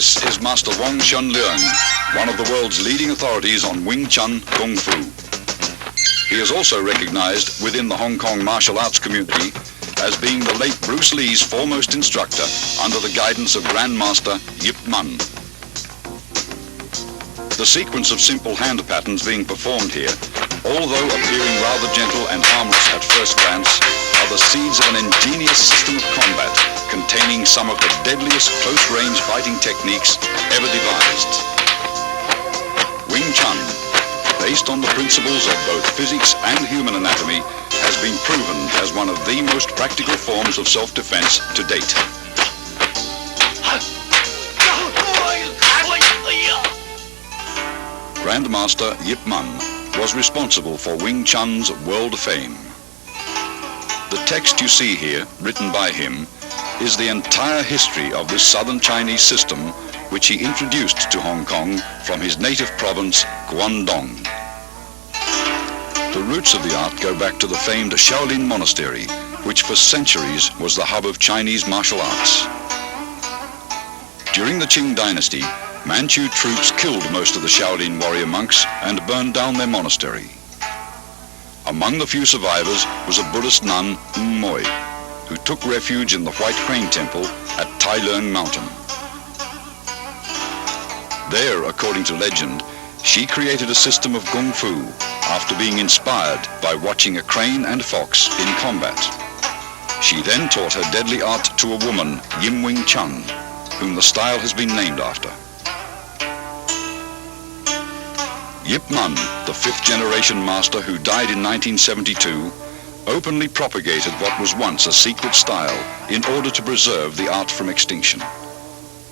This is Master Wong Shun-leung, one of the world's leading authorities on Wing Chun Kung Fu. He is also recognized within the Hong Kong martial arts community as being the late Bruce Lee's foremost instructor under the guidance of Grandmaster Yip Man. The sequence of simple hand patterns being performed here, although appearing rather gentle and harmless at first glance, are the seeds of an ingenious system of combat containing some of the deadliest close-range fighting techniques ever devised. Wing Chun, based on the principles of both physics and human anatomy, has been proven as one of the most practical forms of self-defense to date. Grandmaster Yip Man was responsible for Wing Chun's world fame. The text you see here, written by him, is the entire history of this southern Chinese system which he introduced to Hong Kong from his native province, Guangdong. The roots of the art go back to the famed Shaolin Monastery, which for centuries was the hub of Chinese martial arts. During the Qing dynasty, Manchu troops killed most of the Shaolin warrior monks and burned down their monastery. Among the few survivors was a Buddhist nun, Moi, who took refuge in the White Crane Temple at Tai Leung Mountain. There, according to legend, she created a system of Kung Fu after being inspired by watching a crane and fox in combat. She then taught her deadly art to a woman, Wing Chun, whom the style has been named after. Yip Man, the fifth-generation master who died in 1972, openly propagated what was once a secret style in order to preserve the art from extinction.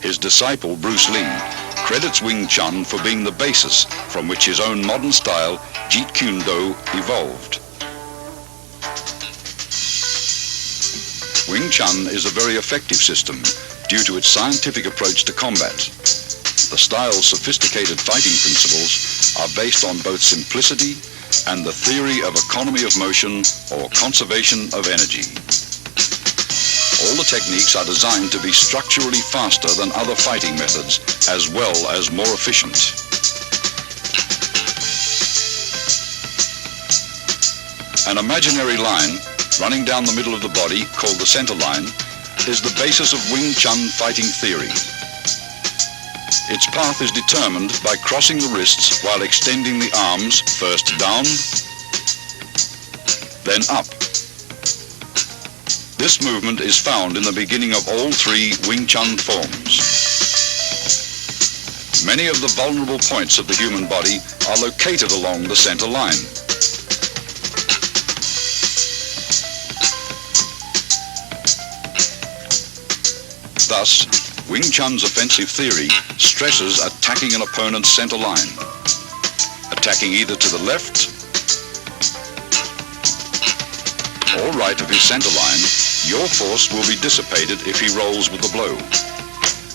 His disciple, Bruce Lee, credits Wing Chun for being the basis from which his own modern style, Jeet Kune Do, evolved. Wing Chun is a very effective system due to its scientific approach to combat. The style's sophisticated fighting principles are based on both simplicity and the theory of economy of motion or conservation of energy. All the techniques are designed to be structurally faster than other fighting methods, as well as more efficient. An imaginary line running down the middle of the body, called the center line, is the basis of Wing Chun fighting theory. Its path is determined by crossing the wrists while extending the arms first down, then up. This movement is found in the beginning of all three Wing Chun forms. Many of the vulnerable points of the human body are located along the center line. Thus, Wing Chun's offensive theory stresses attacking an opponent's center line. Attacking either to the left or right of his center line, your force will be dissipated if he rolls with the blow.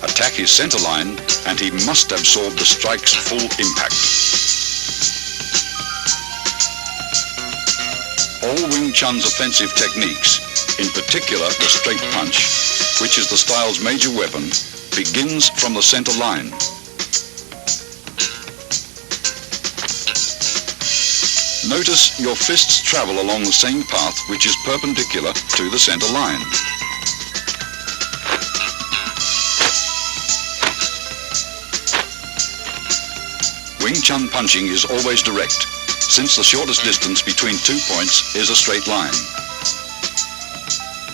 Attack his center line and he must absorb the strike's full impact. All Wing Chun's offensive techniques, in particular the straight punch, which is the style's major weapon, begins from the center line. Notice your fists travel along the same path which is perpendicular to the center line. Wing Chun punching is always direct, since the shortest distance between 2 points is a straight line.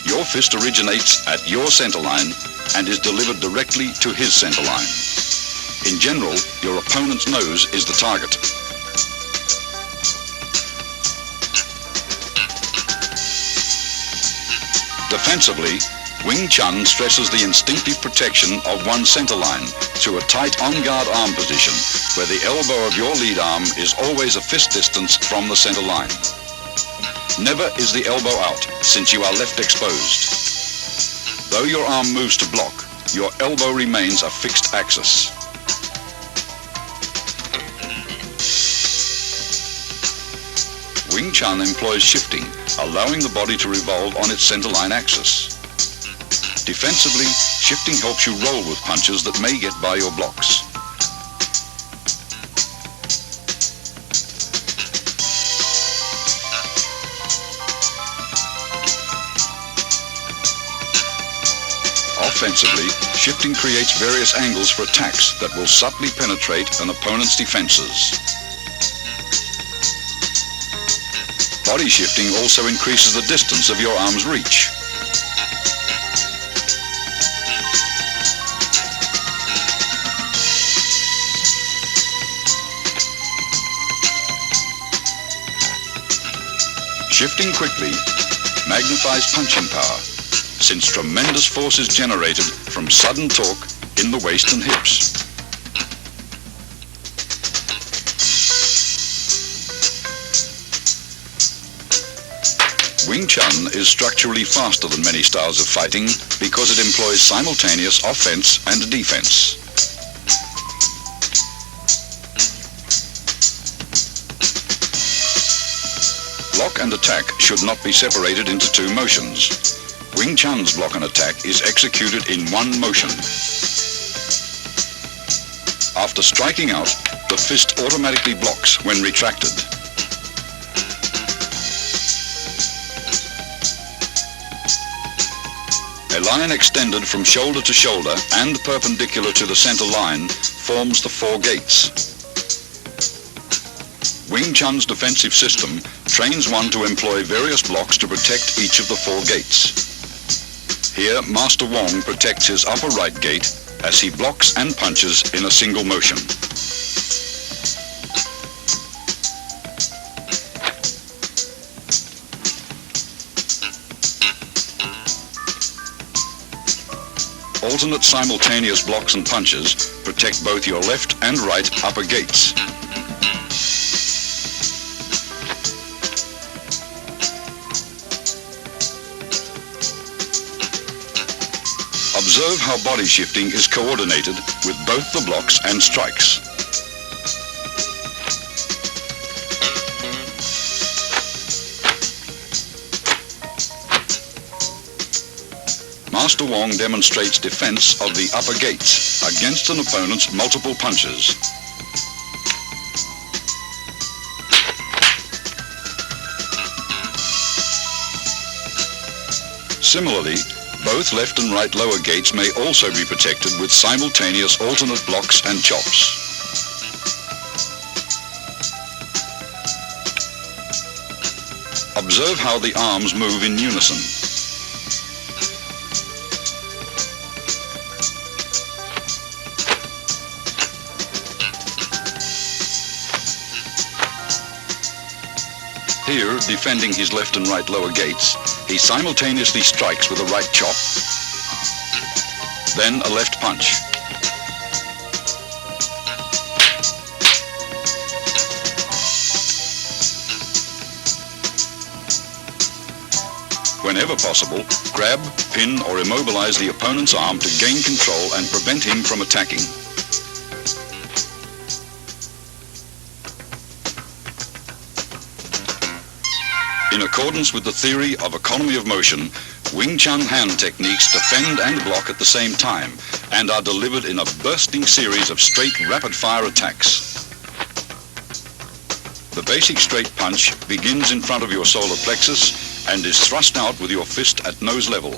Your fist originates at your center line and is delivered directly to his center line. In general, your opponent's nose is the target. Defensively, Wing Chun stresses the instinctive protection of one's center line through a tight on-guard arm position where the elbow of your lead arm is always a fist distance from the center line. Never is the elbow out, since you are left exposed. Though your arm moves to block, your elbow remains a fixed axis. Wing Chun employs shifting, allowing the body to revolve on its center line axis. Defensively, shifting helps you roll with punches that may get by your blocks. Offensively, shifting creates various angles for attacks that will subtly penetrate an opponent's defenses. Body shifting also increases the distance of your arm's reach. Shifting quickly magnifies punching power, since tremendous force is generated from sudden torque in the waist and hips. Wing Chun is structurally faster than many styles of fighting because it employs simultaneous offense and defense. Block and attack should not be separated into two motions. Wing Chun's block and attack is executed in one motion. After striking out, the fist automatically blocks when retracted. A line extended from shoulder to shoulder and perpendicular to the center line forms the four gates. Wing Chun's defensive system trains one to employ various blocks to protect each of the four gates. Here, Master Wong protects his upper right gate as he blocks and punches in a single motion. Alternate simultaneous blocks and punches protect both your left and right upper gates. Observe how body shifting is coordinated with both the blocks and strikes. Master Wong demonstrates defense of the upper gates against an opponent's multiple punches. Similarly, both left and right lower gates may also be protected with simultaneous alternate blocks and chops. Observe how the arms move in unison. Here, defending his left and right lower gates, he simultaneously strikes with a right chop, then a left punch. Whenever possible, grab, pin, or immobilize the opponent's arm to gain control and prevent him from attacking. In accordance with the theory of economy of motion, Wing Chun hand techniques defend and block at the same time and are delivered in a bursting series of straight rapid-fire attacks. The basic straight punch begins in front of your solar plexus and is thrust out with your fist at nose level.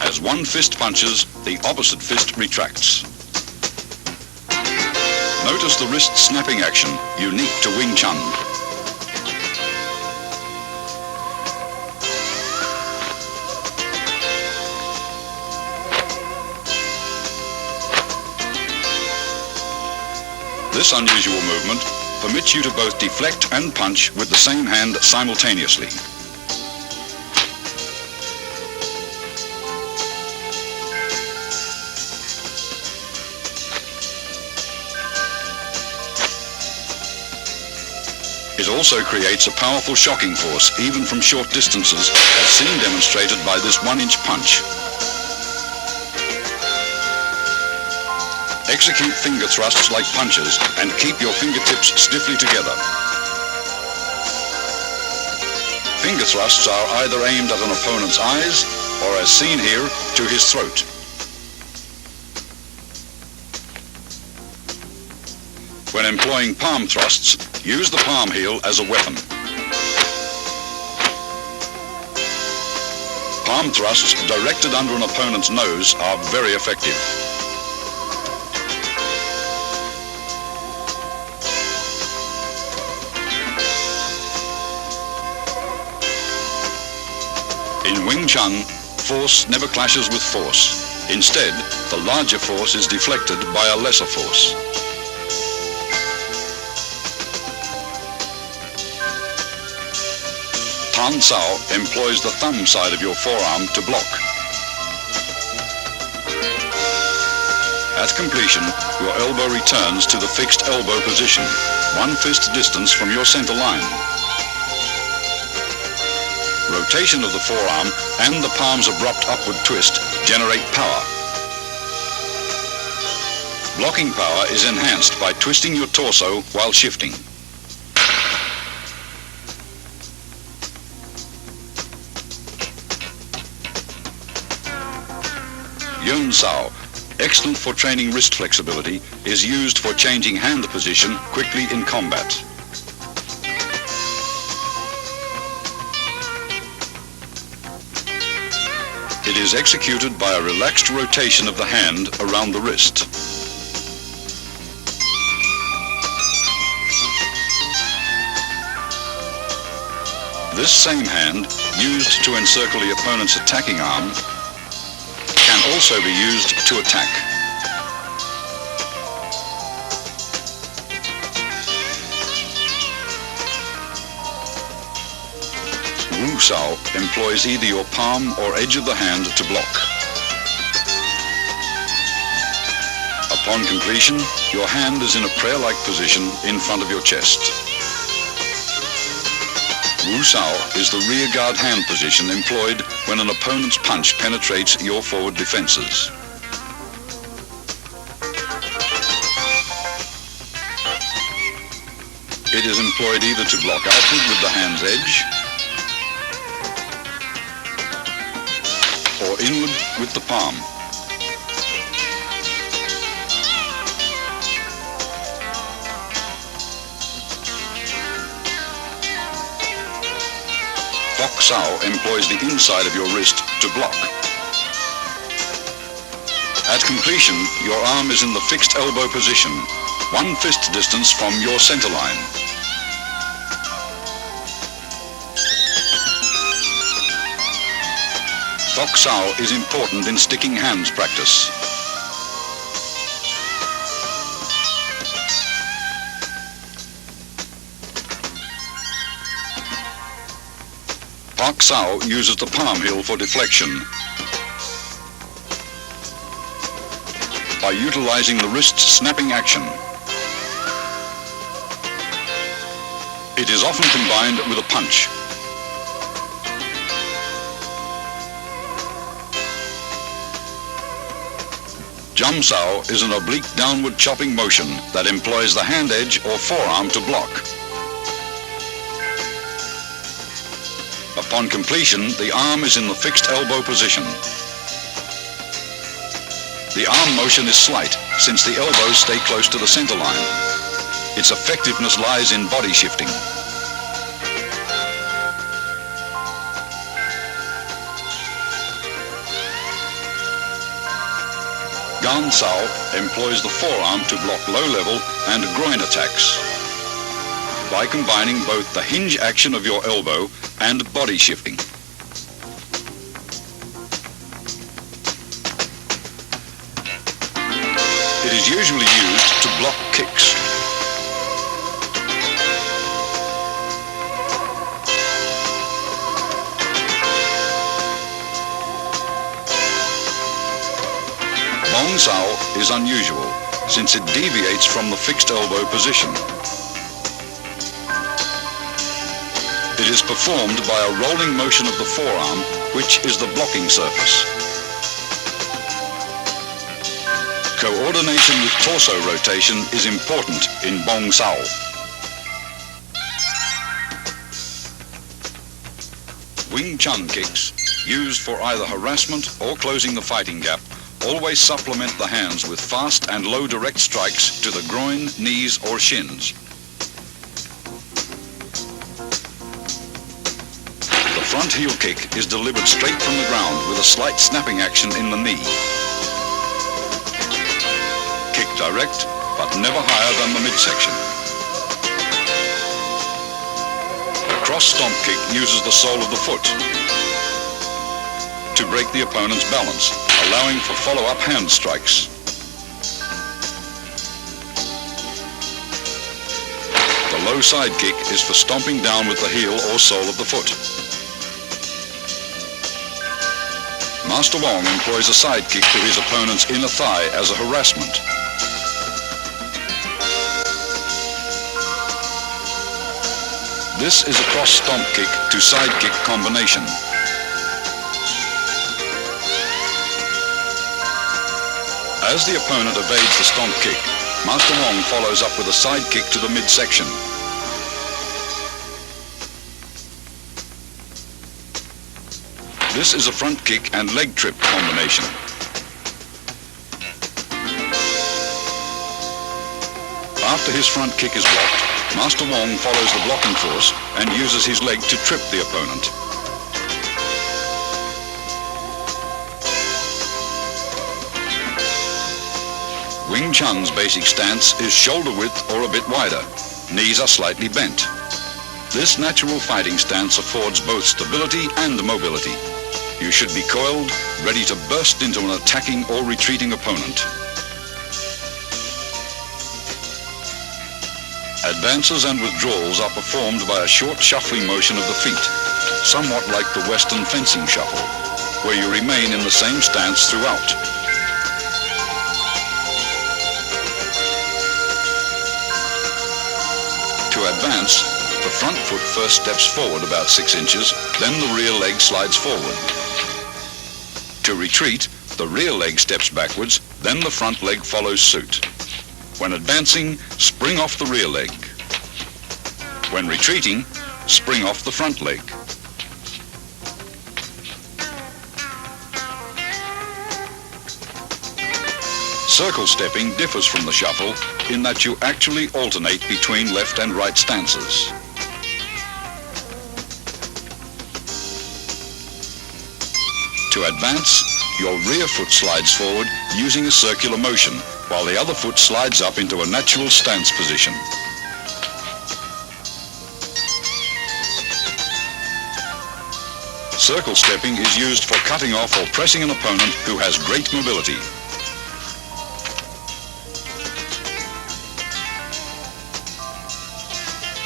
As one fist punches, the opposite fist retracts. Notice the wrist snapping action, unique to Wing Chun. This unusual movement permits you to both deflect and punch with the same hand simultaneously. It also creates a powerful shocking force, even from short distances, as seen demonstrated by this 1-inch punch. Execute finger thrusts like punches and keep your fingertips stiffly together. Finger thrusts are either aimed at an opponent's eyes or, as seen here, to his throat. When employing palm thrusts, use the palm heel as a weapon. Palm thrusts directed under an opponent's nose are very effective. In Wing Chun, force never clashes with force. Instead, the larger force is deflected by a lesser force. Tan Sao employs the thumb side of your forearm to block. At completion, your elbow returns to the fixed elbow position, 1 fist distance from your center line. Rotation of the forearm and the palm's abrupt upward twist generate power. Blocking power is enhanced by twisting your torso while shifting. Yun Sao, excellent for training wrist flexibility, is used for changing hand position quickly in combat. It is executed by a relaxed rotation of the hand around the wrist. This same hand, used to encircle the opponent's attacking arm, can also be used to attack. Wu Sao employs either your palm or edge of the hand to block. Upon completion, your hand is in a prayer-like position in front of your chest. Wu Sao is the rear guard hand position employed when an opponent's punch penetrates your forward defenses. It is employed either to block outward with the hand's edge or inward with the palm. Fok Sao employs the inside of your wrist to block. At completion, your arm is in the fixed elbow position, 1 fist distance from your center line. Fok Sao is important in sticking hands practice. Fok Sao uses the palm heel for deflection by utilizing the wrist's snapping action. It is often combined with a punch. Jum Sao is an oblique downward chopping motion that employs the hand edge or forearm to block. Upon completion, the arm is in the fixed elbow position. The arm motion is slight, since the elbows stay close to the center line. Its effectiveness lies in body shifting. Gan Sao employs the forearm to block low-level and groin attacks by combining both the hinge action of your elbow and body shifting. It is usually used to block kicks. Wong Sao is unusual, since it deviates from the fixed elbow position. It is performed by a rolling motion of the forearm, which is the blocking surface. Coordination with torso rotation is important in Wong Sao. Wing Chun kicks, used for either harassment or closing the fighting gap, always supplement the hands with fast and low direct strikes to the groin, knees or shins. The front heel kick is delivered straight from the ground with a slight snapping action in the knee. Kick direct, but never higher than the midsection. The cross stomp kick uses the sole of the foot to break the opponent's balance, allowing for follow-up hand strikes. The low side kick is for stomping down with the heel or sole of the foot. Master Wong employs a side kick to his opponent's inner thigh as a harassment. This is a cross stomp kick to side kick combination. As the opponent evades the stomp kick, Master Wong follows up with a side kick to the midsection. This is a front kick and leg trip combination. After his front kick is blocked, Master Wong follows the blocking force and uses his leg to trip the opponent. Wing Chun's basic stance is shoulder width or a bit wider. Knees are slightly bent. This natural fighting stance affords both stability and mobility. You should be coiled, ready to burst into an attacking or retreating opponent. Advances and withdrawals are performed by a short shuffling motion of the feet, somewhat like the Western fencing shuffle, where you remain in the same stance throughout. To advance, the front foot first steps forward about 6 inches, then the rear leg slides forward. To retreat, the rear leg steps backwards, then the front leg follows suit. When advancing, spring off the rear leg. When retreating, spring off the front leg. Circle stepping differs from the shuffle in that you actually alternate between left and right stances. To advance, your rear foot slides forward using a circular motion, while the other foot slides up into a natural stance position. Circle stepping is used for cutting off or pressing an opponent who has great mobility.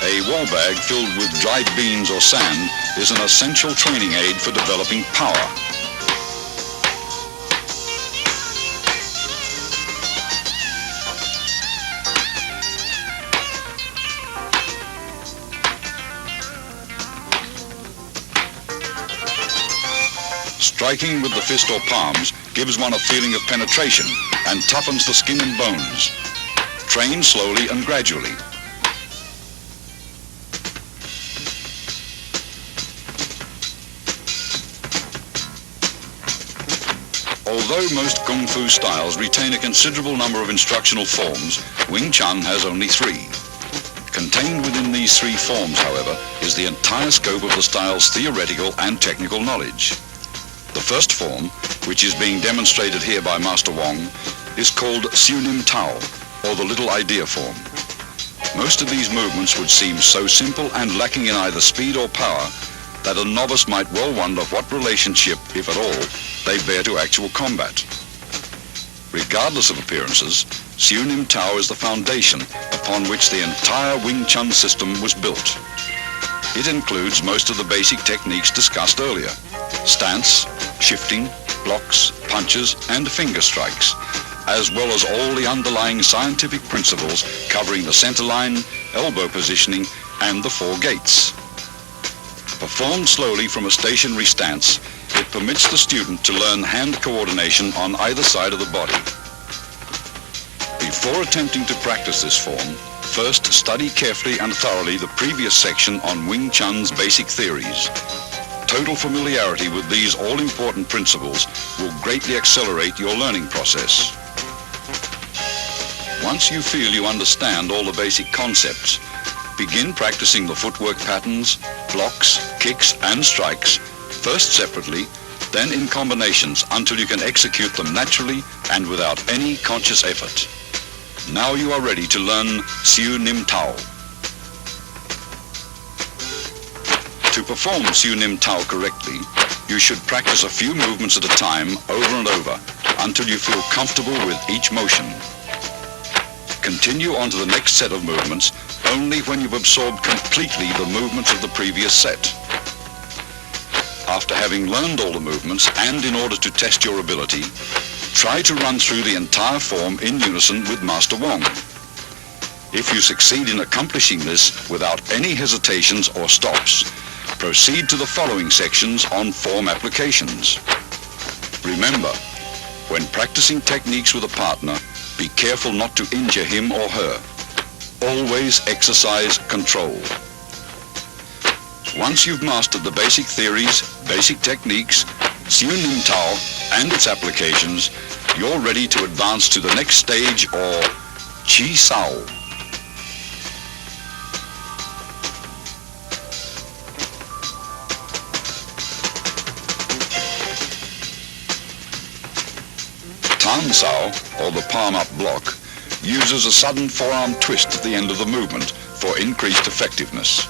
A wall bag filled with dried beans or sand is an essential training aid for developing power. Striking with the fist or palms gives one a feeling of penetration and toughens the skin and bones. Train slowly and gradually. Although most Kung Fu styles retain a considerable number of instructional forms, Wing Chun has only 3. Contained within these 3 forms, however, is the entire scope of the style's theoretical and technical knowledge. The first form, which is being demonstrated here by Master Wong, is called Siu Nim Tao, or the Little Idea form. Most of these movements would seem so simple and lacking in either speed or power that a novice might well wonder what relationship, if at all, they bear to actual combat. Regardless of appearances, Siu Nim Tao is the foundation upon which the entire Wing Chun system was built. It includes most of the basic techniques discussed earlier: stance, shifting, blocks, punches, and finger strikes, as well as all the underlying scientific principles covering the center line, elbow positioning, and the 4 gates. Performed slowly from a stationary stance, it permits the student to learn hand coordination on either side of the body. Before attempting to practice this form, first study carefully and thoroughly the previous section on Wing Chun's basic theories. Total familiarity with these all-important principles will greatly accelerate your learning process. Once you feel you understand all the basic concepts, begin practicing the footwork patterns, blocks, kicks, and strikes, first separately, then in combinations until you can execute them naturally and without any conscious effort. Now you are ready to learn Siu Nim Tao. To perform Siu Nim Tao correctly, you should practice a few movements at a time over and over until you feel comfortable with each motion. Continue on to the next set of movements only when you've absorbed completely the movements of the previous set. After having learned all the movements, and in order to test your ability, try to run through the entire form in unison with Master Wong. If you succeed in accomplishing this without any hesitations or stops, proceed to the following sections on form applications. Remember, when practicing techniques with a partner, be careful not to injure him or her. Always exercise control. Once you've mastered the basic theories, basic techniques, Siu Nim Tao, and its applications, you're ready to advance to the next stage, or Chi Sao. Tan Sao, or the palm-up block, uses a sudden forearm twist at the end of the movement for increased effectiveness.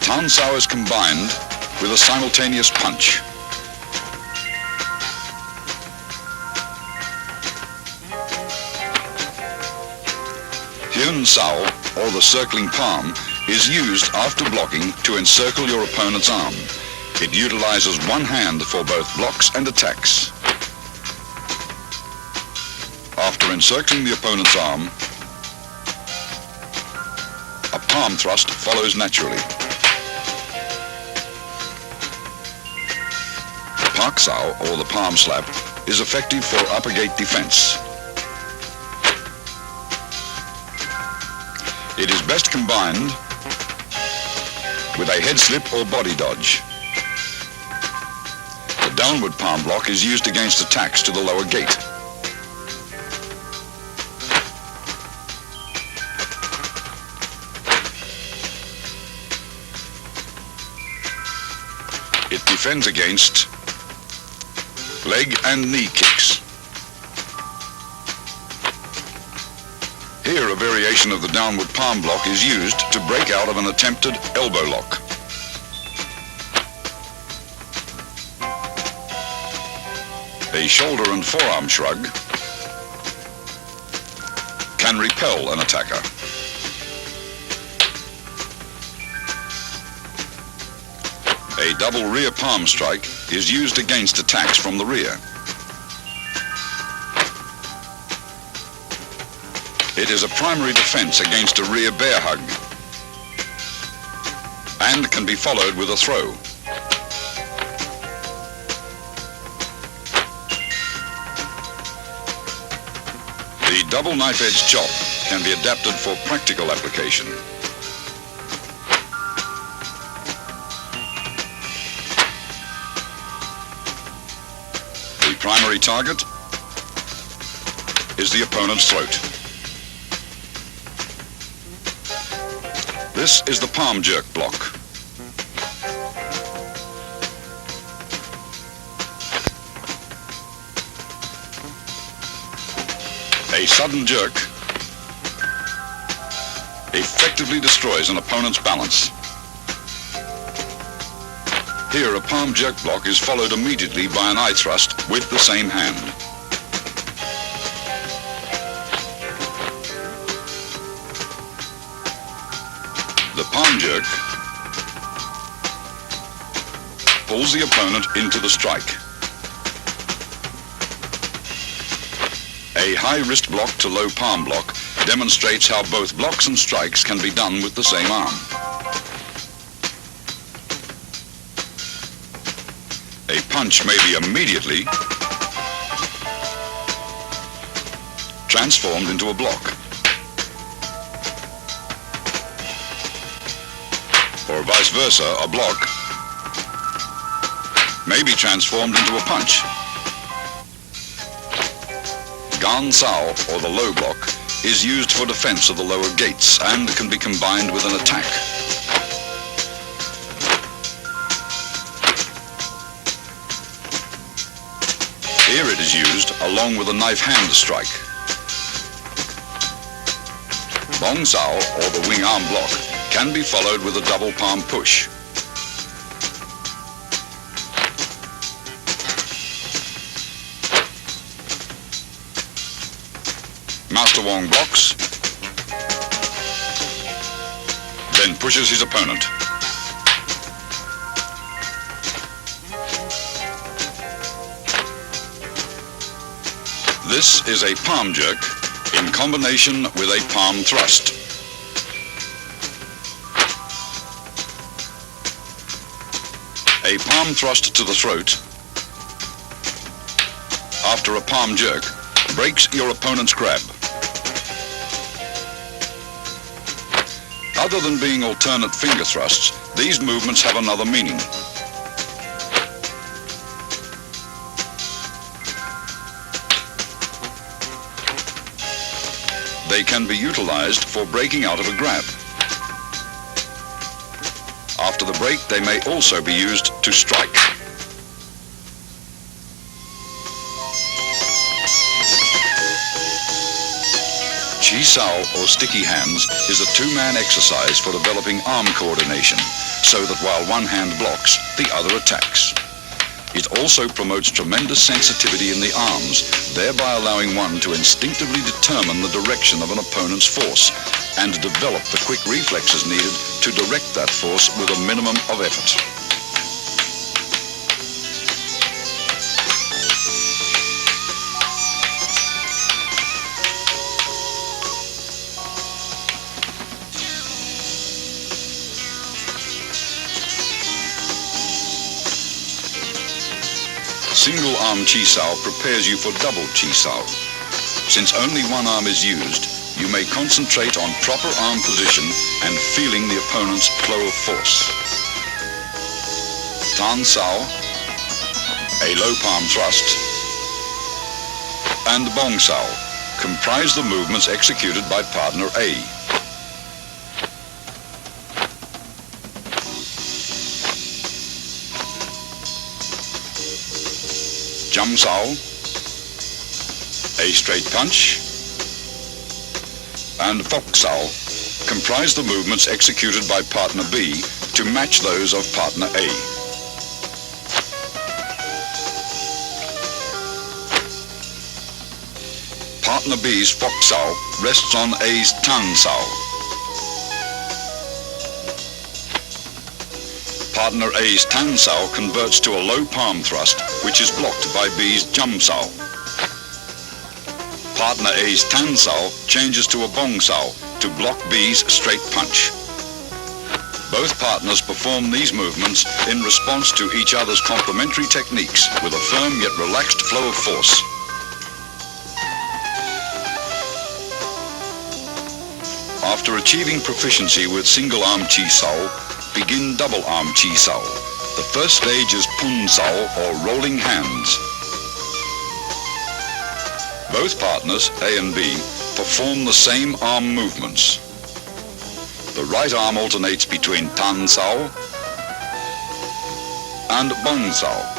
Tan Sao is combined with a simultaneous punch. Hyun Sao, or the circling palm, is used after blocking to encircle your opponent's arm. It utilizes one hand for both blocks and attacks. After encircling the opponent's arm, a palm thrust follows naturally. Pak Sao, or the palm slap, is effective for upper gate defense. It is best combined with a head slip or body dodge. The downward palm block is used against attacks to the lower gate. It defends against leg and knee kicks. Here, a variation of the downward palm block is used to break out of an attempted elbow lock. A shoulder and forearm shrug can repel an attacker. A double rear palm strike is used against attacks from the rear. It is a primary defense against a rear bear hug and can be followed with a throw. The double knife-edge chop can be adapted for practical application. primary target is the opponent's throat. This is the palm jerk block. A sudden jerk effectively destroys an opponent's balance. Here, a palm jerk block is followed immediately by an eye thrust with the same hand. The palm jerk pulls the opponent into the strike. A high wrist block to low palm block demonstrates how both blocks and strikes can be done with the same arm. A punch may be immediately transformed into a block, or vice versa, a block may be transformed into a punch. Gan Sao, or the low block, is used for defense of the lower gates and can be combined with an attack. Here it is used along with a knife hand strike. Bong Sao, or the wing arm block, can be followed with a double palm push. Master Wong blocks, then pushes his opponent. This is a palm jerk in combination with a palm thrust. A palm thrust to the throat after a palm jerk breaks your opponent's grab. Other than being alternate finger thrusts, these movements have another meaning. They can be utilized for breaking out of a grab. After the break, they may also be used to strike. Chi Sao, or sticky hands, is a two-man exercise for developing arm coordination, so that while one hand blocks, the other attacks. It also promotes tremendous sensitivity in the arms, thereby allowing one to instinctively determine the direction of an opponent's force and develop the quick reflexes needed to direct that force with a minimum of effort. Single arm Chi Sao prepares you for double Chi Sao. Since only one arm is used, you may concentrate on proper arm position and feeling the opponent's flow of force. Tan Sao, a low palm thrust, and Bong Sao comprise the movements executed by partner A. Jam Sao, a straight punch, and Fok Sao comprise the movements executed by partner B to match those of partner A. Partner B's Fok Sao rests on A's Tan Sao. Partner A's Tan Sao converts to a low palm thrust, which is blocked by B's Jam Sao. Partner A's Tan Sao changes to a Bong Sao to block B's straight punch. Both partners perform these movements in response to each other's complementary techniques with a firm yet relaxed flow of force. After achieving proficiency with single arm Chi Sao, begin double arm Chi Sao. The first stage is Pun Sao, or rolling hands. Both partners, A and B, perform the same arm movements. The right arm alternates between tan sao and bong sao.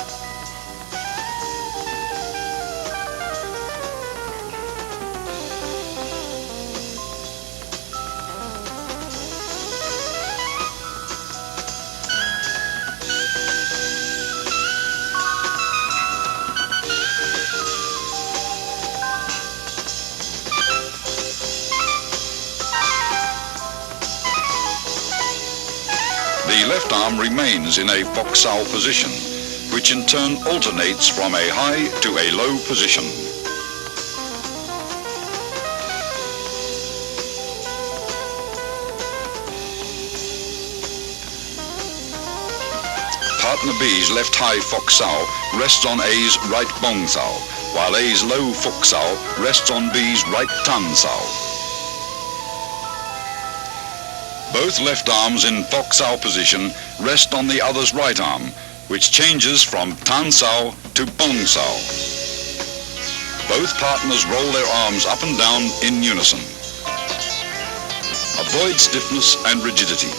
The left arm remains in a fox sao position, which in turn alternates from a high to a low position. Partner B's left high fox sao rests on A's right bong sao, while A's low fox sao rests on B's right tan sao. Both left arms in fox sao position rest on the other's right arm, which changes from tan sao to bong sao. Both partners roll their arms up and down in unison. Avoid stiffness and rigidity,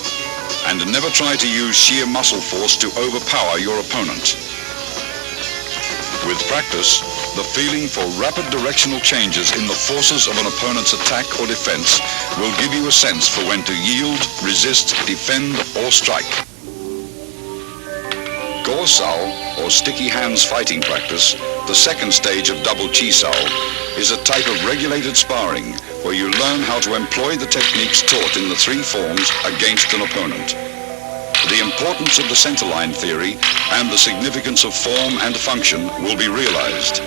and never try to use sheer muscle force to overpower your opponent. With practice, the feeling for rapid directional changes in the forces of an opponent's attack or defense will give you a sense for when to yield, resist, defend, or strike. Go sao, or sticky hands fighting practice, the second stage of double chi sao, is a type of regulated sparring where you learn how to employ the techniques taught in the three forms against an opponent. The importance of the centerline theory and the significance of form and function will be realized.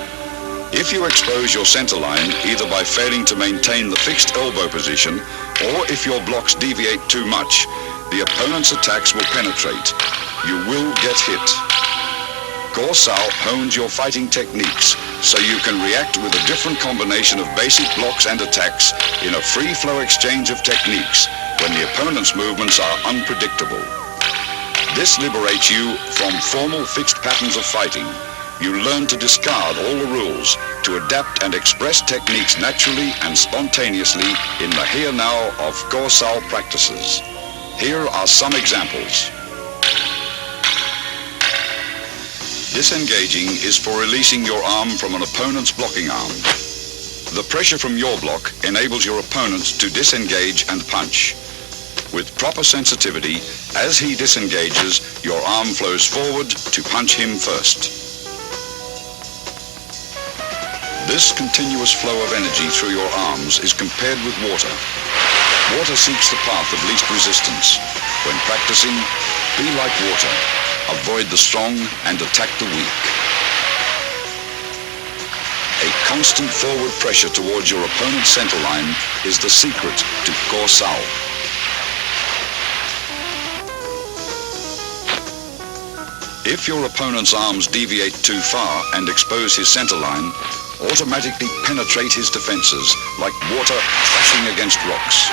If you expose your centerline either by failing to maintain the fixed elbow position or if your blocks deviate too much, the opponent's attacks will penetrate. You will get hit. Go sao hones your fighting techniques so you can react with a different combination of basic blocks and attacks in a free-flow exchange of techniques when the opponent's movements are unpredictable. This liberates you from formal fixed patterns of fighting. You learn to discard all the rules, to adapt and express techniques naturally and spontaneously in the here-now of Go sao practices. Here are some examples. Disengaging is for releasing your arm from an opponent's blocking arm. The pressure from your block enables your opponent to disengage and punch. With proper sensitivity, as he disengages, your arm flows forward to punch him first. This continuous flow of energy through your arms is compared with water. Water seeks the path of least resistance. When practicing, be like water. Avoid the strong and attack the weak. A constant forward pressure towards your opponent's centerline is the secret to Go sao. If your opponent's arms deviate too far and expose his centerline, automatically penetrate his defenses like water crashing against rocks.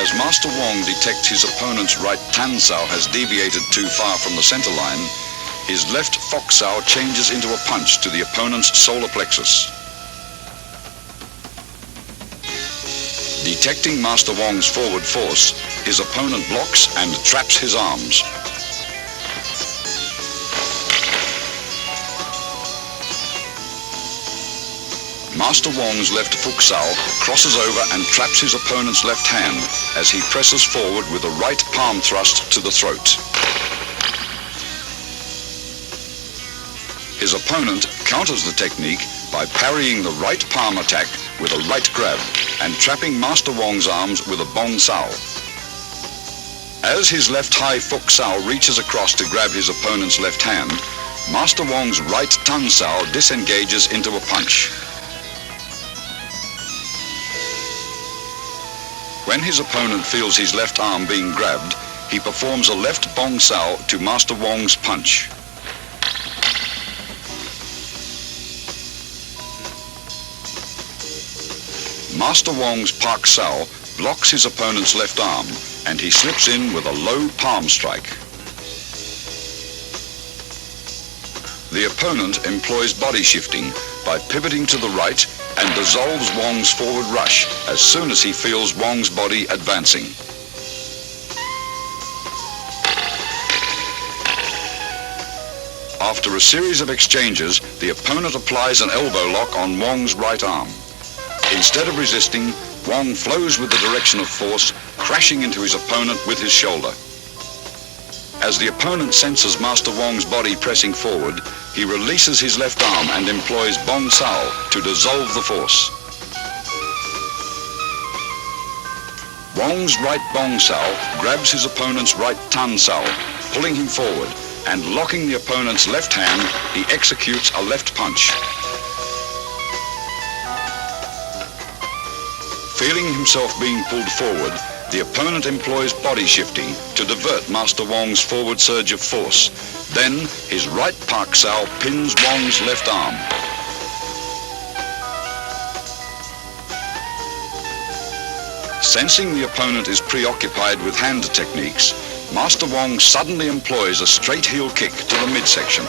As Master Wong detects his opponent's right tan sao has deviated too far from the centerline, his left fox sao changes into a punch to the opponent's solar plexus. Detecting Master Wong's forward force, his opponent blocks and traps his arms. Master Wong's left foot sao crosses over and traps his opponent's left hand as he presses forward with a right palm thrust to the throat. His opponent counters the technique by parrying the right palm attack with a right grab and trapping Master Wong's arms with a bong sao. As his left high foot sao reaches across to grab his opponent's left hand, Master Wong's right tan sao disengages into a punch. When his opponent feels his left arm being grabbed, he performs a left bong sao to Master Wong's punch. Master Wong's Pak Sao blocks his opponent's left arm and he slips in with a low palm strike. The opponent employs body shifting by pivoting to the right and dissolves Wong's forward rush as soon as he feels Wong's body advancing. After a series of exchanges, the opponent applies an elbow lock on Wong's right arm. Instead of resisting, Wong flows with the direction of force, crashing into his opponent with his shoulder. As the opponent senses Master Wong's body pressing forward, he releases his left arm and employs Bong Sao to dissolve the force. Wong's right Bong Sao grabs his opponent's right Tan Sao, pulling him forward, and locking the opponent's left hand, he executes a left punch. Feeling himself being pulled forward, the opponent employs body shifting to divert Master Wong's forward surge of force. Then, his right Pak Sao pins Wong's left arm. Sensing the opponent is preoccupied with hand techniques, Master Wong suddenly employs a straight heel kick to the midsection.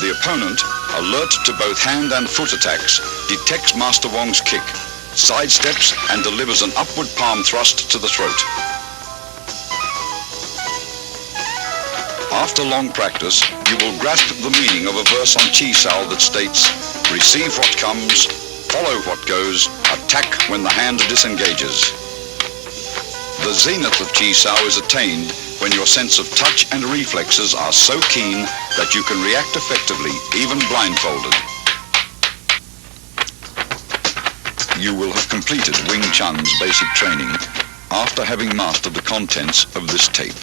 The opponent, alert to both hand and foot attacks, detects Master Wong's kick, sidesteps and delivers an upward palm thrust to the throat. After long practice, you will grasp the meaning of a verse on Chi Sao that states, "Receive what comes, follow what goes, attack when the hand disengages." The zenith of Chi Sao is attained when your sense of touch and reflexes are so keen that you can react effectively, even blindfolded. You will have completed Wing Chun's basic training after having mastered the contents of this tape.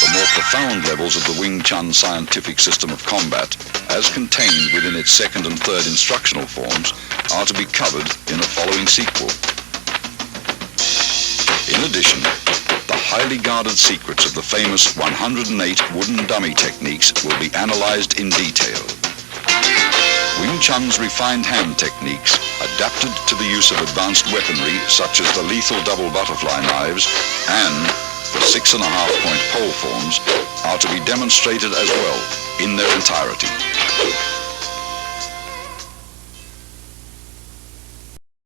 The more profound levels of the Wing Chun scientific system of combat, as contained within its second and third instructional forms, are to be covered in a following sequel. In addition, the highly guarded secrets of the famous 108 wooden dummy techniques will be analyzed in detail. Wing Chun's refined hand techniques, adapted to the use of advanced weaponry such as the lethal double butterfly knives and the 6.5-point pole forms, are to be demonstrated as well in their entirety.